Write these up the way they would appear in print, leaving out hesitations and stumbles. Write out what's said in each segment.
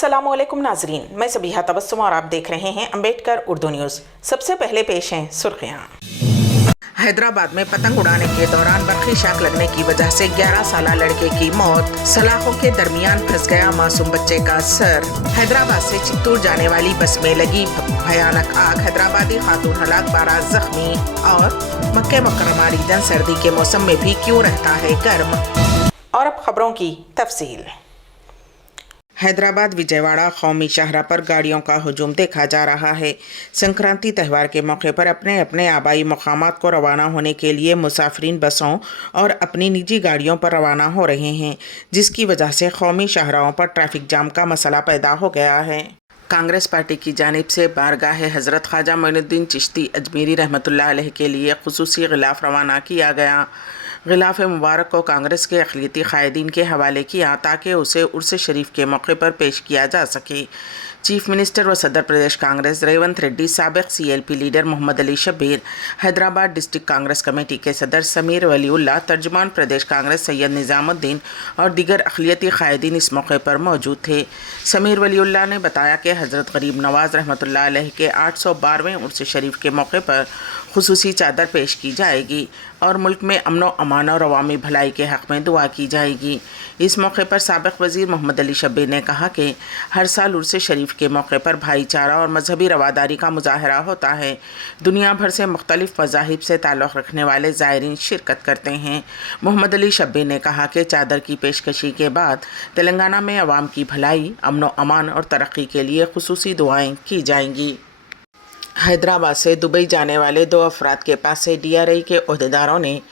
अस्सलामुअलैकुम नाजरीन, मैं ज़बीहा तबस्सुम और आप देख रहे हैं अम्बेडकर उर्दू न्यूज़। सबसे पहले पेश हैं सुर्खियाँ। हैदराबाद में पतंग उड़ाने के दौरान बरक़ी शाख लगने की वजह से 11 साला लड़के की मौत। सलाखों के दरमियान फंस गया मासूम बच्चे का सर। हैदराबाद से चित्तूर जाने वाली बस में लगी भयानक आग, हैदराबादी खातून हलाक, 12 जख्मी। और मक्के मुकर्रमा रीजन सर्दी के मौसम में भी क्यों रहता है गर्म। और अब खबरों की तफसील। हैदराबाद विजयवाड़ा कौमी शाहरा पर गाड़ियों का हुजूम देखा जा रहा है। संक्रांति त्यौहार के मौके पर अपने अपने आबाई मकामात को रवाना होने के लिए मुसाफिरीन बसों और अपनी निजी गाड़ियों पर रवाना हो रहे हैं, जिसकी वजह से कौमी शाहराओं पर ट्रैफिक जाम का मसला पैदा हो गया है। कांग्रेस पार्टी की जानिब से बारगाह हज़रत ख्वाजा मोइनुद्दीन चिश्ती अजमेरी रहमतुल्लाह अलैह के लिए खुसूसी ग़िलाफ़ रवाना किया गया। ग़िलाफ़ मुबारक को कांग्रेस के अक़लियती क़ायदीन के हवाले किया ताकि उसे उर्स शरीफ के मौके पर पेश किया जा सके। चीफ मिनिस्टर व सदर प्रदेश कांग्रेस रेवंत रेड्डी, साबिक़ CLP leader Mohammed Ali Shabbir, Hyderabad district Congress committee के सदर समीर वलीउल्लाह, तर्जुमान प्रदेश कांग्रेस सैयद निज़ामुद्दीन और दीगर अक़लियती क़ायदीन इस मौके पर मौजूद थे। समीर वलीउल्लाह ने बताया कि हज़रत गरीब नवाज़ रहमतुल्लाह अलैह के 812वें उर्स शरीफ के मौके पर खुसूसी चादर पेश की जाएगी और मुल्क में अमन व अमान और अवामी भलाई के हक़ में दुआ की जाएगी। इस मौके पर साबिक़ वज़ीर मोहम्मद अली शब्बीर ने कहा कि हर साल उर्स शरीफ के मौके पर भाईचारा और मजहबी रवादारी का मुजाहरा होता है। दुनिया भर से मुख्तलिफ़ मज़ाहिब से ताल्लुक़ रखने वाले ज़ायरीन शिरकत करते हैं। मोहम्मद अली शब्बीर ने कहा कि चादर की पेशकशी के बाद तेलंगाना में अवाम की भलाई, अमन व अमान और तरक्की के लिए खुसूसी दुआएँ की जाएंगी। हैदराबाद से दुबई जाने वाले 2 अफराद के पास से DRI के ओहदेदारों ने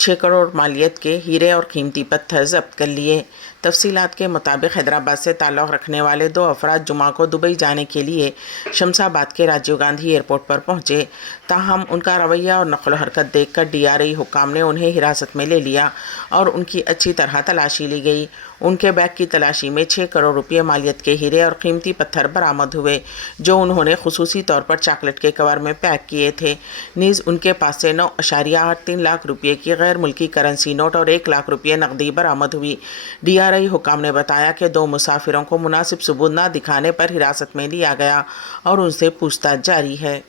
6 करोड़ मालियत के हीरे और कीमती पत्थर जब्त कर लिए। तफसीलात के मुताबिक हैदराबाद से ताल्लुक़ रखने वाले 2 अफराद जुमा को दुबई जाने के लिए शमशाबाद के राजीव गांधी एयरपोर्ट पर पहुंचे। ताहम उनका रवैया और नक़्ल हरकत देखकर DRI हुक्काम ने उन्हें हिरासत में ले लिया और उनकी अच्छी तरह तलाशी ली गई। उनके बैग की तलाशी में 6 करोड़ रुपये मालियत के हीरे और कीमती पत्थर बरामद हुए, जो उन्होंने खुसूसी तौर पर चॉकलेट के कवर में पैक किए थे। नीज़ उनके पास से 9.83 लाख रुपये की गैर मुल्की करेंसी नोट और 1 लाख रुपये नकदी बरामद हुई। DRI हुक्काम ने बताया कि 2 मुसाफिरों को मुनासिब सबूत न दिखाने पर हिरासत में लिया गया और उनसे पूछताछ जारी है।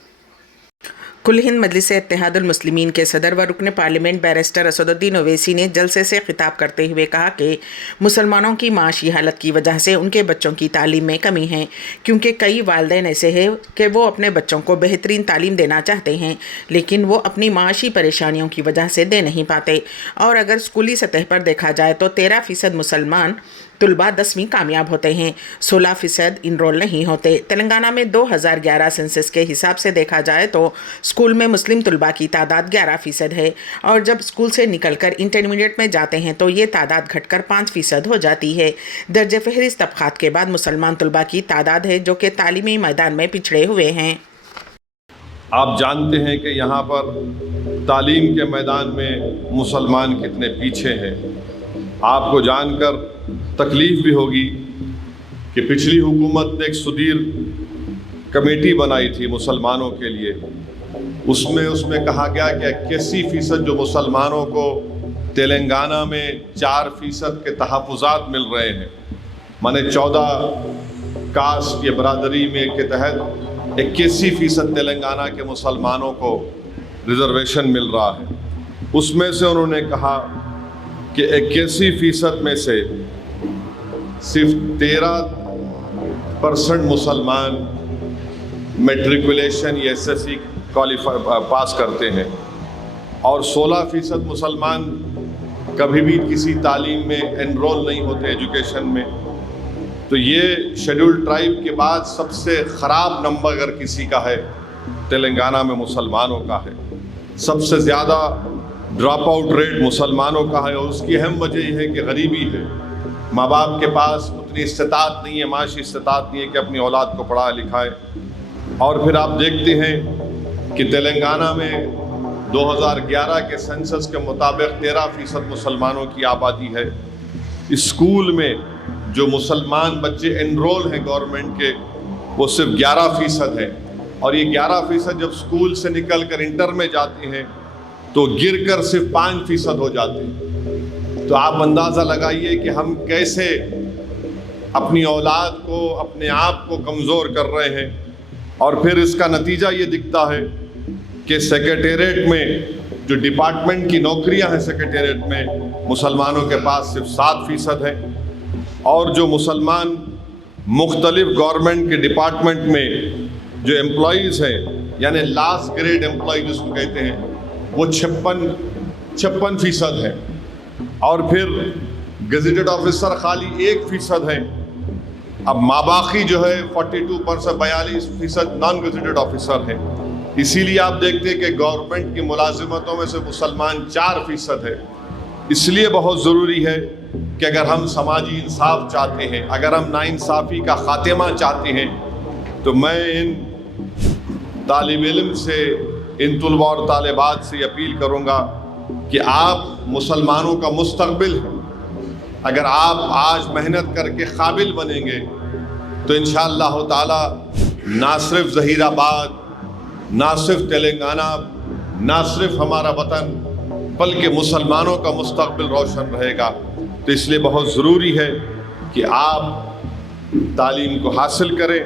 कुल हिंद मजलिस इत्तेहादुल मुस्लिमीन के सदर व रुकन पार्लियामेंट बैरिस्टर असदुद्दीन ओवैसी ने जलसे से खिताब करते हुए कहा कि मुसलमानों की माशी हालत की वजह से उनके बच्चों की तालीम में कमी है, क्योंकि कई वालिदैन ऐसे हैं कि वो अपने बच्चों को बेहतरीन तालीम देना चाहते हैं, लेकिन वो अपनी माशी परेशानियों की वजह से दे नहीं पाते। और अगर स्कूली सतह पर देखा जाए तो 13% मुसलमान तलबा 10वीं कामयाब होते हैं, 16% इनरोल नहीं होते। तेलंगाना में 2011 सेंसस के हिसाब से देखा जाए तो स्कूल में मुस्लिम तलबा की तादाद 11% है और जब स्कूल से निकलकर इंटरमीडिएट में जाते हैं तो ये तादाद घटकर 5% हो जाती है। दर्ज फहरिस्त तबक़ात के बाद मुसलमान तलबा की तादाद है जो कि तालीमी मैदान में पिछड़े हुए हैं। आप जानते हैं कि यहाँ पर तालीम के मैदान में मुसलमान कितने पीछे हैं। आपको जानकर तकलीफ़ भी होगी कि पिछली हुकूमत ने एक सुदीर कमेटी बनाई थी मुसलमानों के लिए। उसमें कहा गया कि 81% जो मुसलमानों को तेलंगाना में 4% के तहफ़्फ़ुज़ात मिल रहे हैं, माने 14 कास्ट या बरादरी में के तहत 81% तेलंगाना के मुसलमानों को रिज़र्वेशन मिल रहा है। उसमें से उन्होंने कहा कि 81% में से सिर्फ 13% मुसलमान मैट्रिकुलेशन या SSC पास करते हैं और 16% मुसलमान कभी भी किसी तालीम में एनरोल नहीं होते एजुकेशन में। तो ये शेड्यूल्ड ट्राइब के बाद सबसे ख़राब नंबर अगर किसी का है तेलंगाना में मुसलमानों का है। सबसे ज़्यादा ड्रॉप आउट रेट मुसलमानों का है और उसकी अहम वजह यह है कि गरीबी है। माँ बाप के पास उतनी इस्तिताअत नहीं है, माशी इस्तिताअत नहीं है कि अपनी औलाद को पढ़ा लिखाए। और फिर आप देखते हैं कि तेलंगाना में 2011 के सेंसस के मुताबिक 13% मुसलमानों की आबादी है। स्कूल में जो मुसलमान बच्चे एनरोल हैं गवर्नमेंट के, वो सिर्फ 11% है और ये 11% जब स्कूल से निकल कर इंटर में जाते हैं तो गिरकर सिर्फ 5% हो जाते हैं। तो आप अंदाज़ा लगाइए कि हम कैसे اپنی اولاد کو اپنے آپ کو کمزور کر رہے ہیں، اور پھر اس کا نتیجہ یہ دکھتا ہے کہ سیکریٹریٹ میں جو ڈپارٹمنٹ کی نوکریاں ہیں سیکریٹریٹ میں مسلمانوں کے پاس صرف 7% ہیں، اور جو مسلمان مختلف گورنمنٹ کے ڈپارٹمنٹ میں جو امپلائیز ہیں یعنی لاسٹ گریڈ امپلائی جس کو کہتے ہیں وہ 56% ہیں، اور پھر گزیٹڈ آفیسر خالی 1% ہیں۔ اب ماباقی جو ہے 42% نان گزیٹڈ آفیسر ہیں۔ اسی لیے آپ دیکھتے ہیں کہ گورنمنٹ کی ملازمتوں میں سے مسلمان 4% ہے۔ اس لیے بہت ضروری ہے کہ اگر ہم سماجی انصاف چاہتے ہیں، اگر ہم ناانصافی کا خاتمہ چاہتے ہیں، تو میں ان طالب علم سے، ان طلباء اور طالبات سے اپیل کروں گا کہ آپ مسلمانوں کا مستقبل ہیں۔ اگر آپ آج محنت کر کے قابل بنیں گے تو انشاءاللہ تعالی نہ صرف ظہیر آباد، نہ صرف تلنگانہ، نہ صرف ہمارا وطن، بلکہ مسلمانوں کا مستقبل روشن رہے گا۔ تو اس لیے بہت ضروری ہے کہ آپ تعلیم کو حاصل کریں۔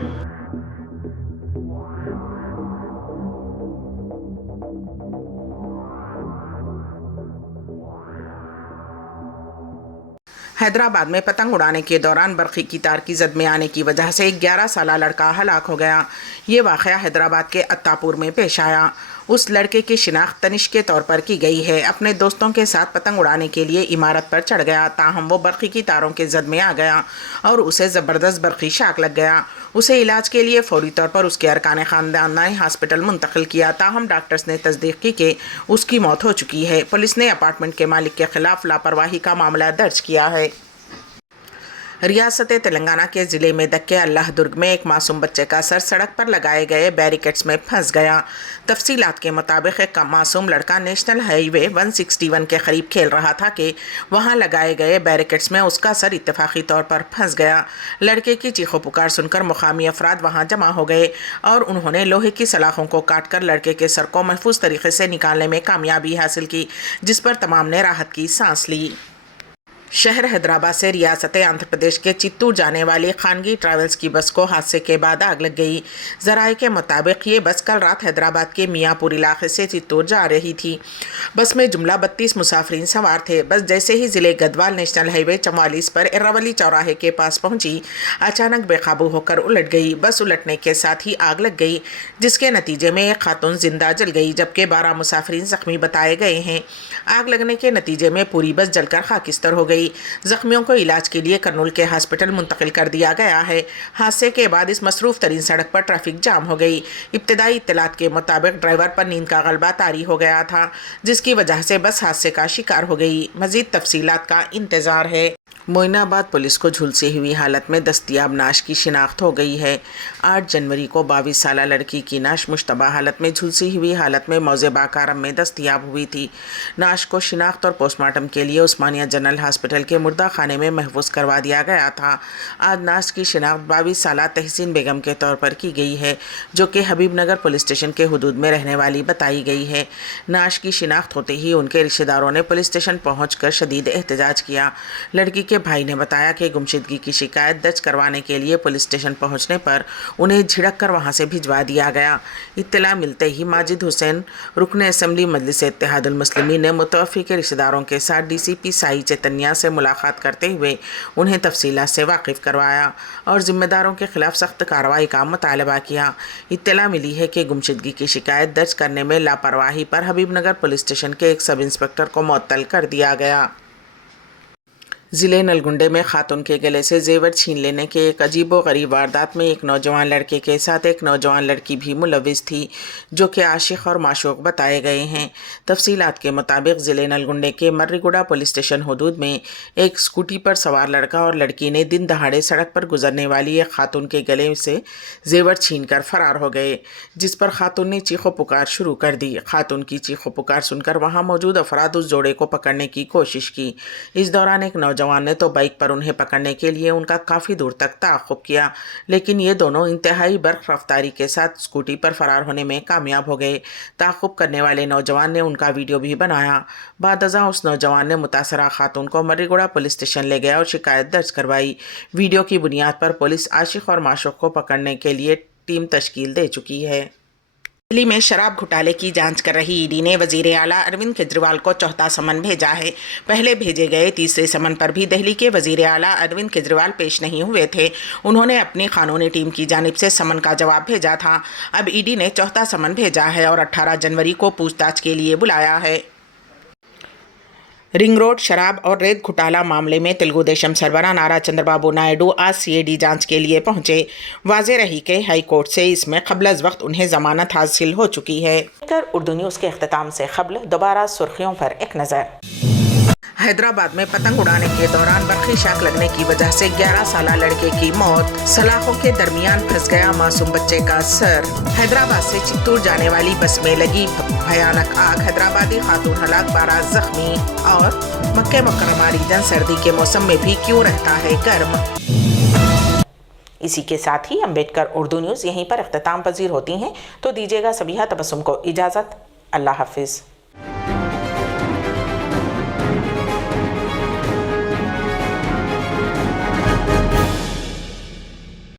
حیدرآباد میں پتنگ اڑانے کے دوران برقی کی تار کی زد میں آنے کی وجہ سے ایک 11 سالہ لڑکا ہلاک ہو گیا۔ یہ واقعہ حیدرآباد کے اتاپور میں پیش آیا۔ اس لڑکے کی شناخت تنش کے طور پر کی گئی ہے۔ اپنے دوستوں کے ساتھ پتنگ اڑانے کے لیے عمارت پر چڑھ گیا، تاہم وہ برقی کی تاروں کے زد میں آ گیا اور اسے زبردست برقی شاک لگ گیا۔ اسے علاج کے لیے فوری طور پر اس کے ارکان خاندان نے ہاسپٹل منتقل کیا، تاہم ڈاکٹرز نے تصدیق کی کہ اس کی موت ہو چکی ہے۔ پولیس نے اپارٹمنٹ کے مالک کے خلاف لاپرواہی کا معاملہ درج کیا ہے۔ ریاست تلنگانہ کے ضلع میں دکے اللہ درگ میں ایک معصوم بچے کا سر سڑک پر لگائے گئے بیریکیڈز میں پھنس گیا۔ تفصیلات کے مطابق ایک معصوم لڑکا نیشنل ہائی وے 161 کے قریب کھیل رہا تھا کہ وہاں لگائے گئے بیریکیڈز میں اس کا سر اتفاقی طور پر پھنس گیا۔ لڑکے کی چیخو پکار سن کر مقامی افراد وہاں جمع ہو گئے اور انہوں نے لوہے کی سلاخوں کو کاٹ کر لڑکے کے سر کو محفوظ طریقے سے نکالنے میں کامیابی حاصل کی، جس پر تمام نے راحت کی سانس لی۔ شہر حیدرآباد سے ریاست آندھرا پردیش کے چتور جانے والی خانگی ٹریولز کی بس کو حادثے کے بعد آگ لگ گئی۔ ذرائع کے مطابق یہ بس کل رات حیدرآباد کے میاں پور علاقے سے چتور جا رہی تھی۔ بس میں جملہ 32 مسافرین سوار تھے۔ بس جیسے ہی ضلع گدوال نیشنل ہائی وے 44 پر ارراولی چوراہے کے پاس پہنچی، اچانک بے قابو ہو کر الٹ گئی۔ بس الٹنے کے ساتھ ہی آگ لگ گئی، جس کے نتیجے میں ایک خاتون زندہ جل گئی جبکہ 12 مسافرین زخمی بتائے گئے ہیں۔ آگ لگنے کے نتیجے میں پوری بس جل کر خاکستر ہو گئی۔ زخمیوں کو علاج کے لیے کرنول کے ہاسپٹل منتقل کر دیا گیا ہے۔ حادثے کے بعد اس مصروف ترین سڑک پر ٹریفک جام ہو گئی۔ ابتدائی اطلاعات کے مطابق ڈرائیور پر نیند کا غلبہ طاری ہو گیا تھا، جس کی وجہ سے بس حادثے کا شکار ہو گئی۔ مزید تفصیلات کا انتظار ہے۔ معین آباد پولیس کو جھلسی ہوئی حالت میں دستیاب نعش کی شناخت ہو گئی ہے۔ 8 جنوری کو 22 سالہ لڑکی کی نعش مشتبہ حالت میں جھلسی ہوئی حالت میں موضع باکارم میں دستیاب ہوئی تھی۔ نعش کو شناخت اور پوسٹ مارٹم کے لیے عثمانیہ جنرل ہاسپٹل کے مردہ خانے میں محفوظ کروا دیا گیا تھا۔ آج نعش کی شناخت 22 سالہ تحسین بیگم کے طور پر کی گئی ہے، جو کہ حبیب نگر پولیس اسٹیشن کے حدود میں رہنے والی بتائی گئی ہے۔ نعش کی شناخت ہوتے ہی ان کے رشتہ داروں نے پولیس اسٹیشن پہنچ کر شدید احتجاج کیا۔ لڑکی کے بھائی نے بتایا کہ گمشدگی کی شکایت درج کروانے کے لیے پولیس اسٹیشن پہنچنے پر انہیں جھڑک کر وہاں سے بھجوا دیا گیا۔ اطلاع ملتے ہی ماجد حسین رکن اسمبلی مجلس اتحاد المسلمین نے متوفی کے رشتہ داروں کے ساتھ ڈی سی پی سائی چیتنیا سے ملاقات کرتے ہوئے انہیں تفصیلات سے واقف کروایا اور ذمہ داروں کے خلاف سخت کارروائی کا مطالبہ کیا۔ اطلاع ملی ہے کہ گمشدگی کی شکایت درج کرنے میں لاپرواہی پر حبیب نگر پولیس اسٹیشن کے ایک سب انسپکٹر کو معطل کر دیا گیا۔ ضلع نلگنڈے میں خاتون کے گلے سے زیور چھین لینے کے ایک عجیب و غریب واردات میں ایک نوجوان لڑکے کے ساتھ ایک نوجوان لڑکی بھی ملوث تھی، جو کہ عاشق اور معشوق بتائے گئے ہیں۔ تفصیلات کے مطابق ضلع نلگنڈے کے مرریگوڑا پولیس اسٹیشن حدود میں ایک اسکوٹی پر سوار لڑکا اور لڑکی نے دن دہاڑے سڑک پر گزرنے والی ایک خاتون کے گلے سے زیور چھین کر فرار ہو گئے، جس پر خاتون نے چیخو پکار شروع کر دی۔ خاتون کی چیخو پکار سن کر وہاں موجود افراد اس جوڑے کو پکڑنے کی کوشش کی۔ اس دوران ایک نوجوان नौजवान ने तो बाइक पर उन्हें पकड़ने के लिए उनका काफ़ी दूर तक ताक़ुब किया, लेकिन ये दोनों इंतहाई बर्क़ रफ्तारी के साथ स्कूटी पर फरार होने में कामयाब हो गए। ताक़ुब करने वाले नौजवान ने उनका वीडियो भी बनाया। बादअज़ां उस नौजवान ने मुतासरा खातून को मर्रीगुड़ा पुलिस स्टेशन ले गया और शिकायत दर्ज करवाई। वीडियो की बुनियाद पर पुलिस आशिक और माशूक को पकड़ने के लिए टीम तश्कील दे चुकी है। दिल्ली में शराब घोटाले की जांच कर रही ईडी ने वजीर आला अरविंद केजरीवाल को चौथा समन भेजा है। पहले भेजे गए तीसरे समन पर भी दिल्ली के वजीर आला अरविंद केजरीवाल पेश नहीं हुए थे। उन्होंने अपनी कानूनी टीम की जानिब से समन का जवाब भेजा था। अब ईडी ने चौथा समन भेजा है और 18 जनवरी को पूछताछ के लिए बुलाया है। रिंग रोड शराब और रेत घोटाला मामले में तेलुगु देशम सरबराह नारा चंद्रबाबू नायडू आज सीएडी जांच के लिए पहुंचे। वाज़ेह रही कि हाई कोर्ट से इसमें क़ब्ल वक्त उन्हें ज़मानत हासिल हो चुकी है। उर्दू न्यूज़ के अख्ताम से क़ब्ल दोबारा सुर्खियों पर एक नज़र। हैदराबाद में पतंग उड़ाने के दौरान बर्क़ी शाक लगने की वजह से 11 साला लड़के की मौत। सलाखों के दरमियान फंस गया मासूम बच्चे का सर। हैदराबाद से चित्तूर जाने वाली बस में लगी भयानक आग, हैदराबादी खातून हलाक, 12 जख्मी। और मक्के मुकर्रमा रीजन सर्दी के मौसम में भी क्यों रहता है गर्म। इसी के साथ ही अम्बेडकर उर्दू न्यूज़ यहीं पर अख्ताम पजीर होती हैं, तो दीजिएगा सबीहा तबस्सुम को इजाज़त। अल्लाह हाफिज़।